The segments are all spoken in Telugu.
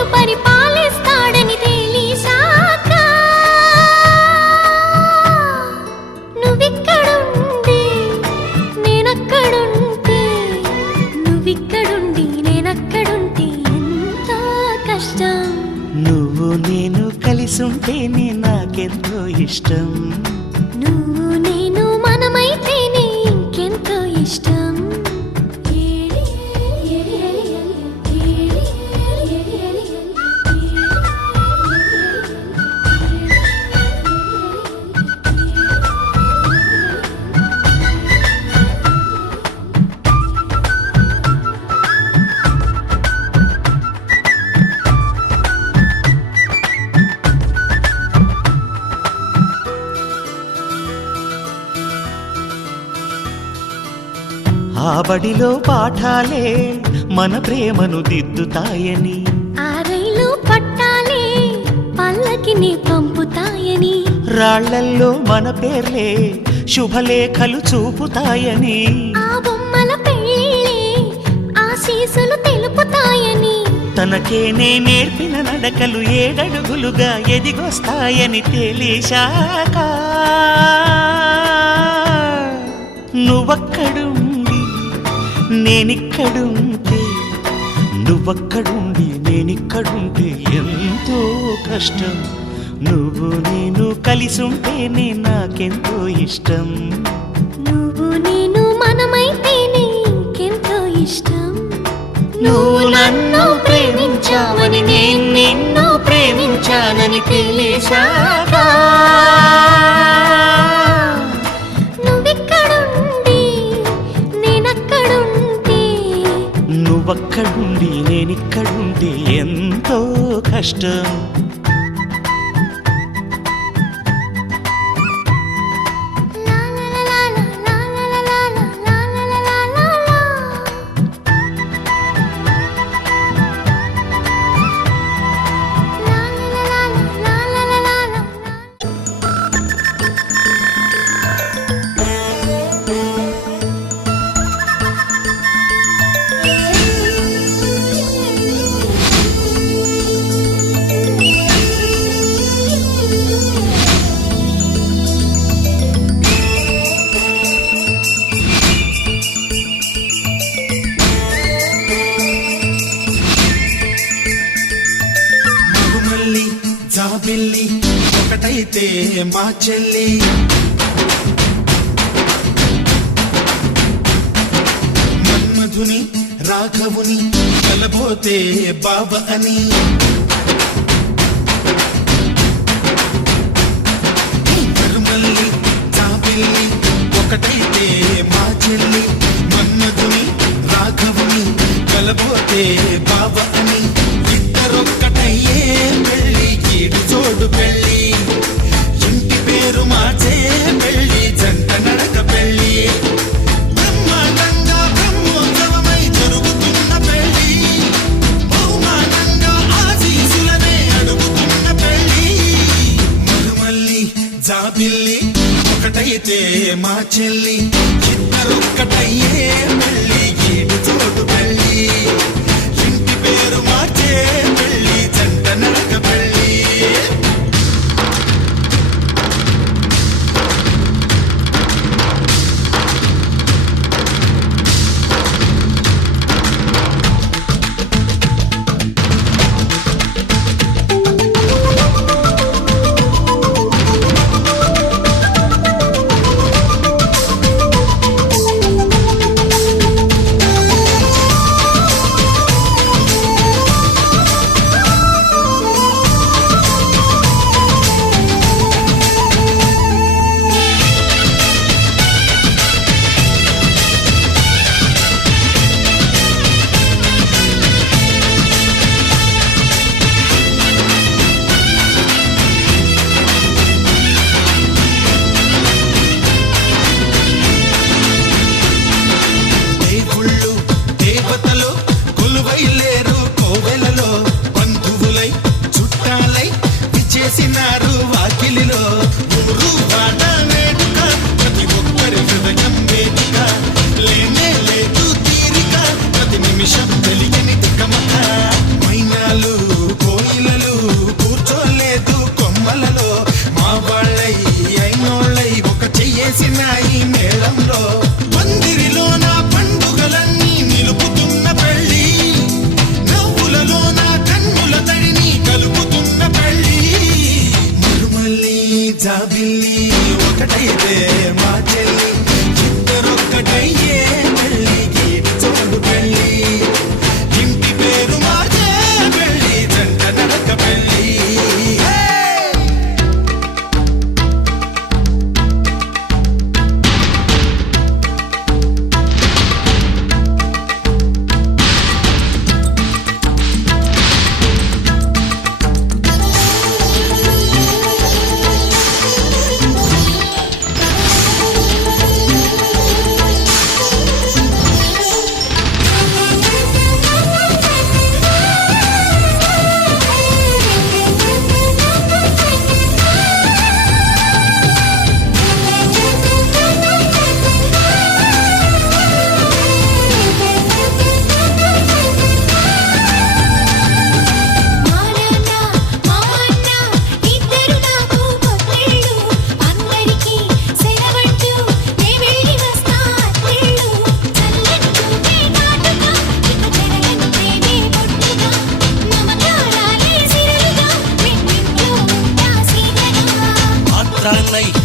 నన్ను పరిపాలిస్తాడని తెలిసాక నువ్విక్కడుండి నేనక్కడుంటే నువ్విక్కడుండి నేనక్కడుంటే ఎంత కష్టం. నువ్వు నేను కలిసుంటేనే నాకెంతో ఇష్టం. నువ్వు నేను మనమైతేనే ఇంకెంతో ఇష్టం. ఆ బడిలో పాఠాలే మన ప్రేమను దిద్దుతాయని, ఆ రైలు పట్టాలే పల్లకిని పంపుతాయని, రాళ్లల్లో మన పేర్లే శుభలేఖలు చూపుతాయని, ఆ బొమ్మల పెళ్ళిళ్ళే ఆశీసులు తెలుపుతాయని, తనకేనే నేర్పిన నడకలు 7 అడుగులుగా ఎదిగొస్తాయని తెలిసాక నువ్వక్కడుండి నేనిక్కడుంటే నువ్వక్కడుండి నేనిక్కడుంటే ఎంతో కష్టం. నువ్వు నేను కలిసుంటేనే నాకెంతో ఇష్టం. నువ్వు నేను మనమైతేనే ఇంకెంతో ఇష్టం. నువ్వు నన్ను ప్రేమించావని నేను నిన్ను ప్రేమించానని తెలిసాక నువ్వక్కడుండి నేనిక్కడుంటే ఎంతో కష్టం. జాబిల్లి ఒకటైతే మా చెల్లి, మన్మధుని రాఘవుని కలబోతే బాబ అని, మరుమల్లి జాబిల్లి ఒకటైతే మా చెల్లి, మన్మధుని రాఘవుని కలబోతే బాబ అని, ఇద్దరొక్కటయ్యే పెళ్ళి ఈడు జోడు పెళ్ళి, ఇంటి పేరు మార్చే పెళ్ళి జంట నడక పెళ్ళి, బ్రహ్మాండంగా బ్రహ్మోత్సవమై జరుగుతున్న పెళ్ళి, బహుమానంగా ఆశీసులనే అడుగుతున్న పెళ్ళి. మరుమల్లి జాబిల్లి ఒకటైతే మా చెల్లి, ఇద్దరొక్కటయ్యే పెళ్ళి ఈడు జోడు పెళ్ళి, ఇంటి పేరు మార్చే పెళ్ళి జంట నడక పెళ్ళి. జాబిల్లి ఒకటైతే మా చెల్లి ఇద్దరొక్కటయ్యే పెళ్ళి గీటి చోడు పెళ్ళి ఇంటి పేరు మాదే పెళ్ళి జంట నడక పెళ్ళి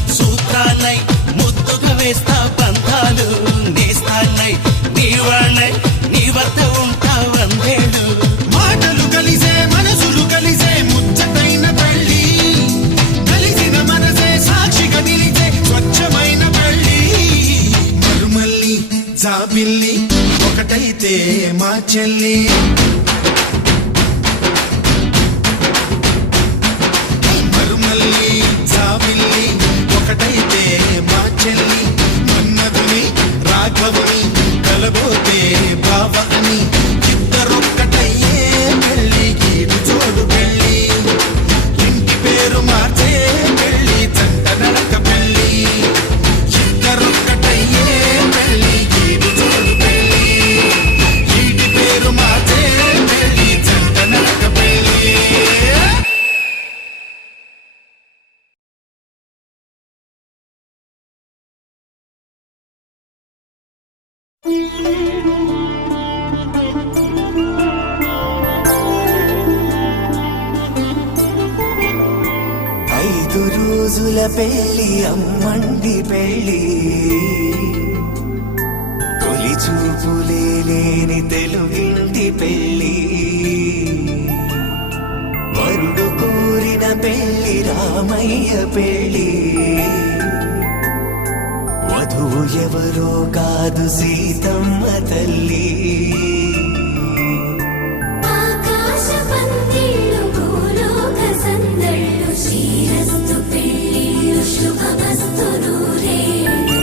సూత్రాన్నై ముద్దుగా వేస్తా బంధాలు నేస్తాన్నై నీవాణ్ణై నీ వద్ద ఉంటా వందేళ్ళు మాటలు కలిసే మనసులు కలిసే ముచ్చటైన పెళ్ళి కలిసిన మనసే సాక్షిగా నిలిచే స్వచ్ఛమైన పెళ్ళి మరుమల్లి జాబిల్లి ఒకటైతే మా చెల్లి మరుమల్లి జాబిల్లి ఒకటైతే మా చెల్లి మన్నదుని రాఘవుని కలబోతే బావ అని ఇద్దరొక్కటయ్యే పెళ్ళి గీడు చోడు పెళ్ళి ఇంటి పేరు మార్చే పెళ్ళి జంట నడక పెళ్ళి ఇద్దరొక్కటయ్యే పెళ్ళి గీడు చోడు పెళ్ళి ఇంటి పేరు మార్చే పెళ్ళి జంట నడక పెళ్ళి ఐదు రోజుల పెళ్ళి అమ్మండి పెళ్ళి తొలి చూపులే లేని తెలుగింటి పెళ్ళి వరుడు కోరిన పెళ్ళి రామయ్య పెళ్ళి వధువు ఎవరో కాదు సీతమ్మ తల్లి ఆకాశ పందిళ్ళు భూలోక సందళ్ళు శ్రీరస్తు పెళ్ళిళ్ళు శుభమస్తు నూరేళ్ళు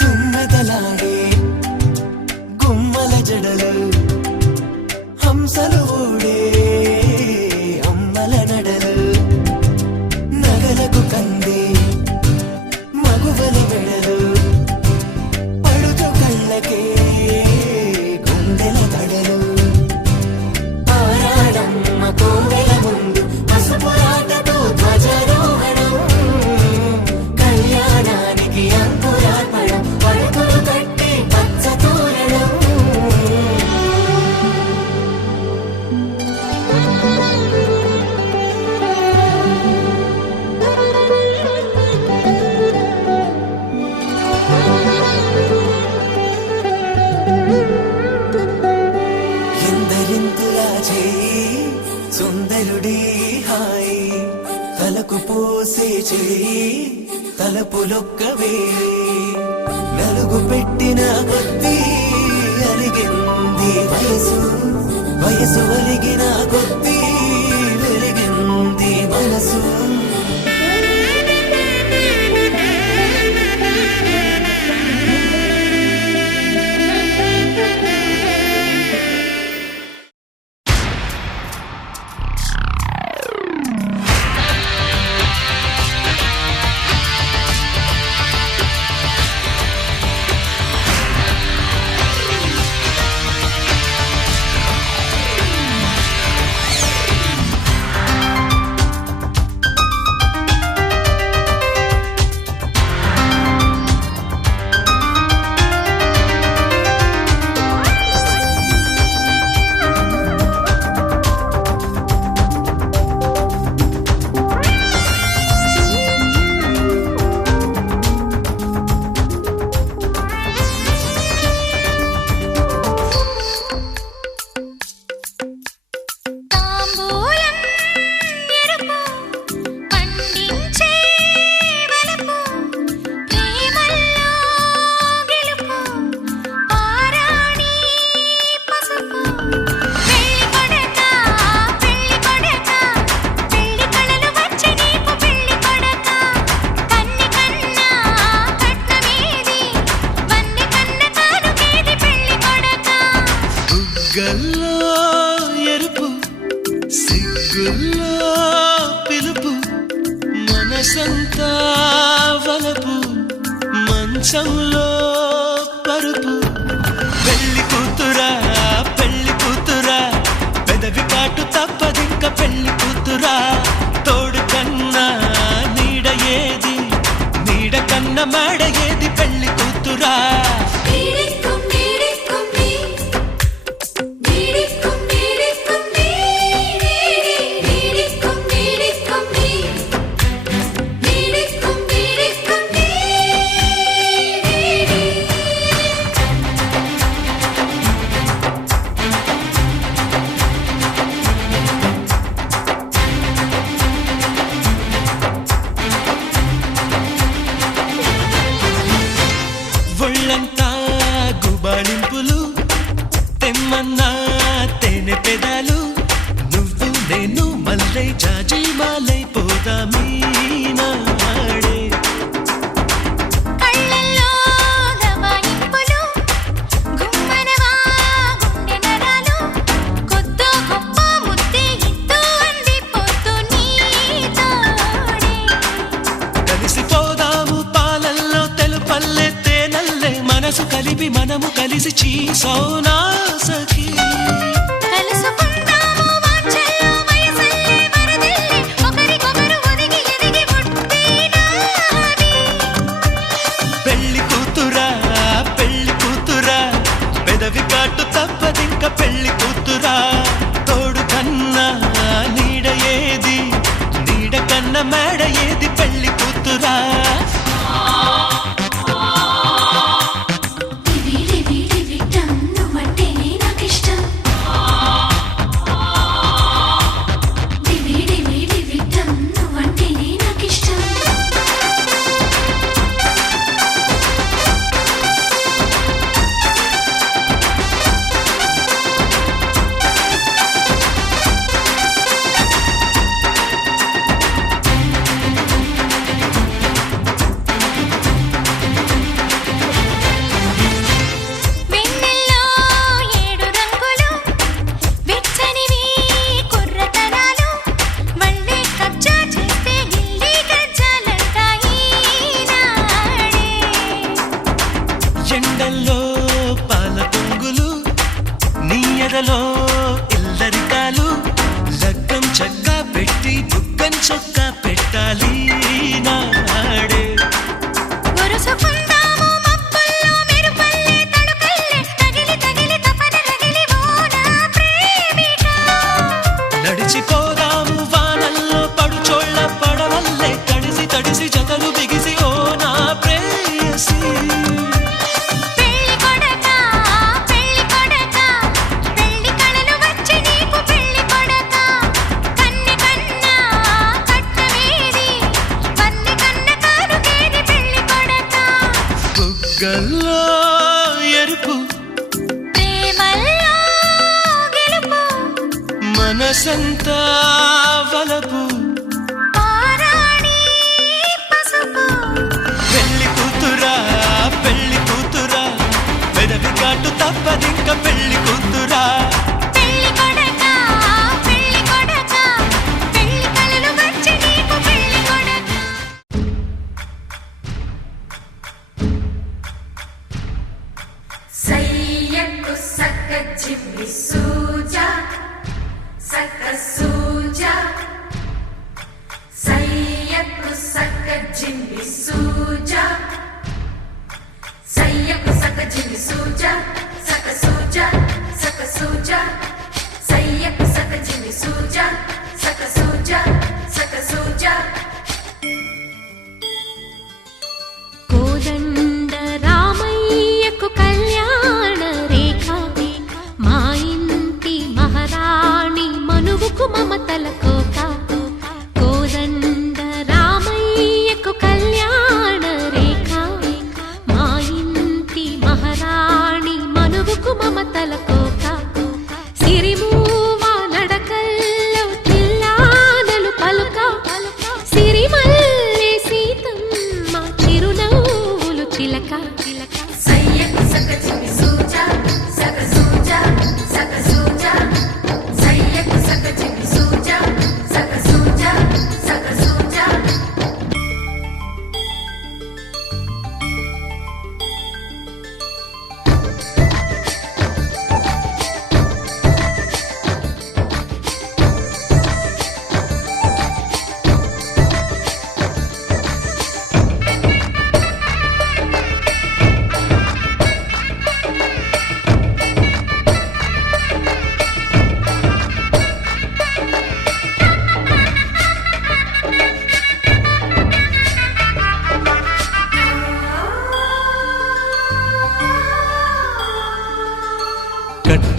తుమ్మెదలాడే గుమ్మల జడలు హంసలు ఊడే అమ్మల నడలు నగలకు కందే మగువల వెడలు పడుచు కళ్ళకే గుండెల తడలు ఆరాడమ్మ కోవెల ముందు పసుపురాటతో ధ్వజారోహణం కళ్యాణానికి అంకురార్పణం పడుకులు కట్టి పచ్చ తోరణం ఎందరింతులా చేయి సుందరుడి హాయి తలకు పోసే చేయి తలపులొక్కవే నలుగు పెట్టిన కొద్దీ అలిగింది వయసు వయసు ఒలిగిన కొద్దీ వెలిగింది మనసు మనసంతా వలపు మంచంలో పరుపు పెళ్లి కూతురా పెదవి కాటు తప్పదింక పెళ్లి కూతురా తోడు కన్నా నీడ ఏది నీడ కన్నా మేడ ఏది పెళ్లి కూతురా ఒళ్ళంతా గుబాళింపులు తెమ్మన్నా తేనె పెదాలు నువ్వు నేను మల్లై జాజి మాలై పోదామీ నాడే కలిసిపోదాము పాలల్లో తెలుపల్లె తేనల్లే మనసు కలిపి మనము కలిసి చీసోనా సఖీ పెళ్లి కూతురా పెదవి కాటు తప్పదింక పెళ్లి కూతురా తోడు కన్నా నీడ ఏది నీడ కన్నా మేడ ఏది పెళ్లి కూతురా ఎండల్లో పాల పొంగులు నీయదలో ఇల్లరికాలు లగ్గం చక్కా పెట్టి బుగ్గం చొక్కా పెట్టాలి నాడే నడిచిపోదాము వానల్లో పడుచోళ్ళ పడవల్లే తడిసి తడిసి జతలు బిగిసి ఓ నా ప్రేయసి బుగ్గల్లో ఎరుపు మనసంతా వలపు పెళ్లి కూతురా పెదవి కాటు తప్పదింక పెళ్లి కూతురా సయ్యకు సక్క చిమ్మి సూజా సక్క సూజా సయ్యకు సక్క జిమ్మి సూజా సయ్యకు సక్క జిమ్మి సూజా సక్క సూజా సక్క సూజా సయ్యకు సక్క జిమ్మి సూజా సక్క సూజా సక్క సూజా కోదండ రామయ్యకు కళ్యాణ రేఖ మా ఇంటి మహారాణి మనువుకు మమతల కోక కోదండ రామయ్యకు కళ్యాణ రేఖ మా ఇంటి మహారాణి మనువుకు మమతల కోక సిరిమూవ నడకల్లో చిల్లానలు పలుక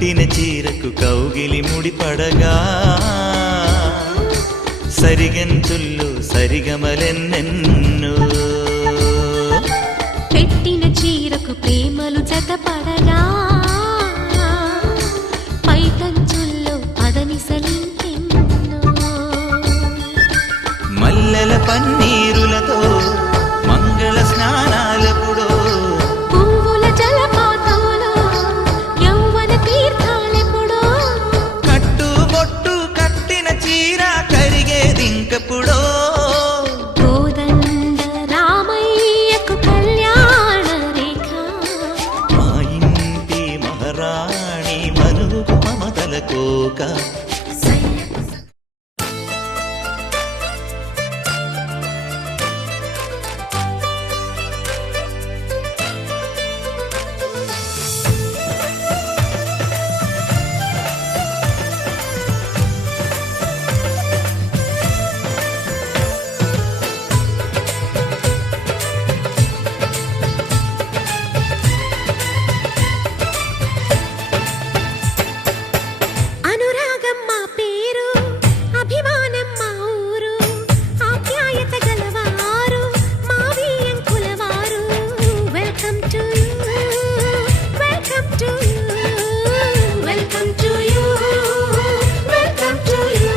కట్టిన చీరకు కౌగిలి ముడిపడగా సరిగంతుల్లో సరిగమలెన్నెన్నో పెట్టిన చీరకు ప్రేమలు జతపడగా పైకంచుల్లో పదనిసలింకెన్నో మల్లెల పన్నీరులతో మంగళ స్నానాలెప్పుడో పువ్వుల జలపాతంలో యౌవన తీర్థాలెప్పుడో కట్టుబొట్టు కట్టిన చీర కరిగేదింకప్పుడో కోదండ రామయ్యకు కళ్యాణ రేఖ మా ఇంటి మహారాణి మనువుకు మమతల కోక సయ్యకు సక అనురాగం మా పేరు అభిమానం మా ఊరు ఆప్యాయత గలవారు మా వియ్యంకులవారు welcome to you welcome to you welcome to you welcome to you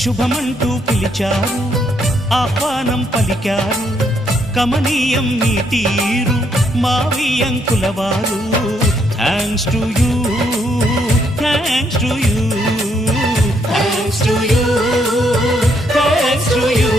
శుభమంటూ పిలిచారు ఆహ్వానం పలికారు కమనీయం మీ తీరు మా వియ్యంకులవారు thanks to you thanks to you thanks to you thanks to you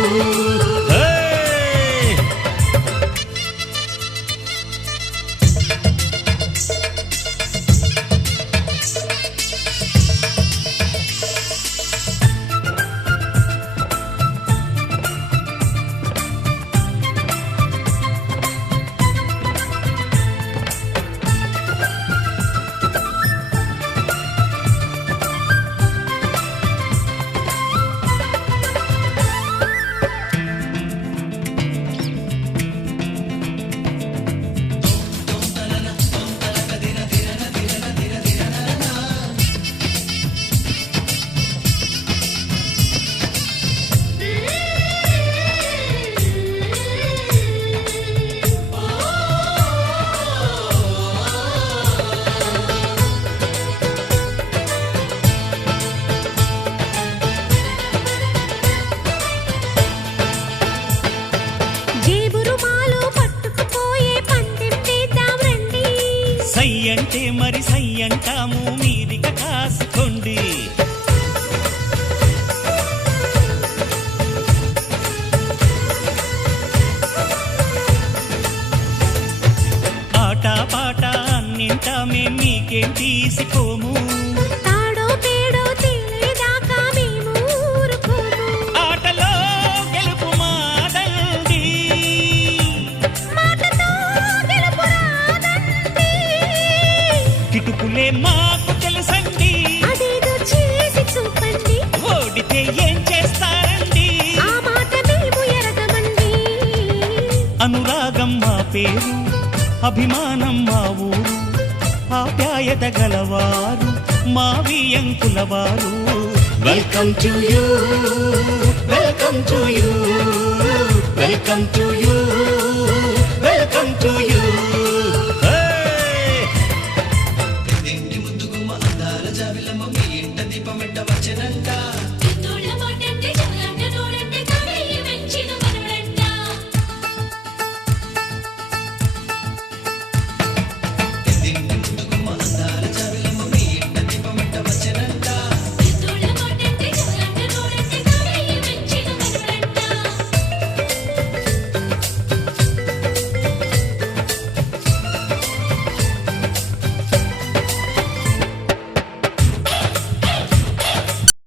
జేబురుమాలు పట్టుకుపోయే పందెం వేద్దాం రండి సై అంటే మరి సై అంటాము మీరిక కాసుకోండి ఆట పాట అన్నింటా మేం మీకేం తీసిపోము తాడో పేడో తేలేదాకా మేము ఊరుకోము ఆటలో గెలుపు మాదండి మాటతో గెలుపు రాదండి కిటుకులే మాకు తెలుసండి అదేదో చేసి చూపండి ఓడితే ఏం చేస్తారండి ఆ మాట మేము ఎరగమండి అనురాగం మా పేరు అభిమానం మా ఊరు ఆప్యాయత గలవారు మా వియ్యంకులవారు welcome to you welcome to you welcome to you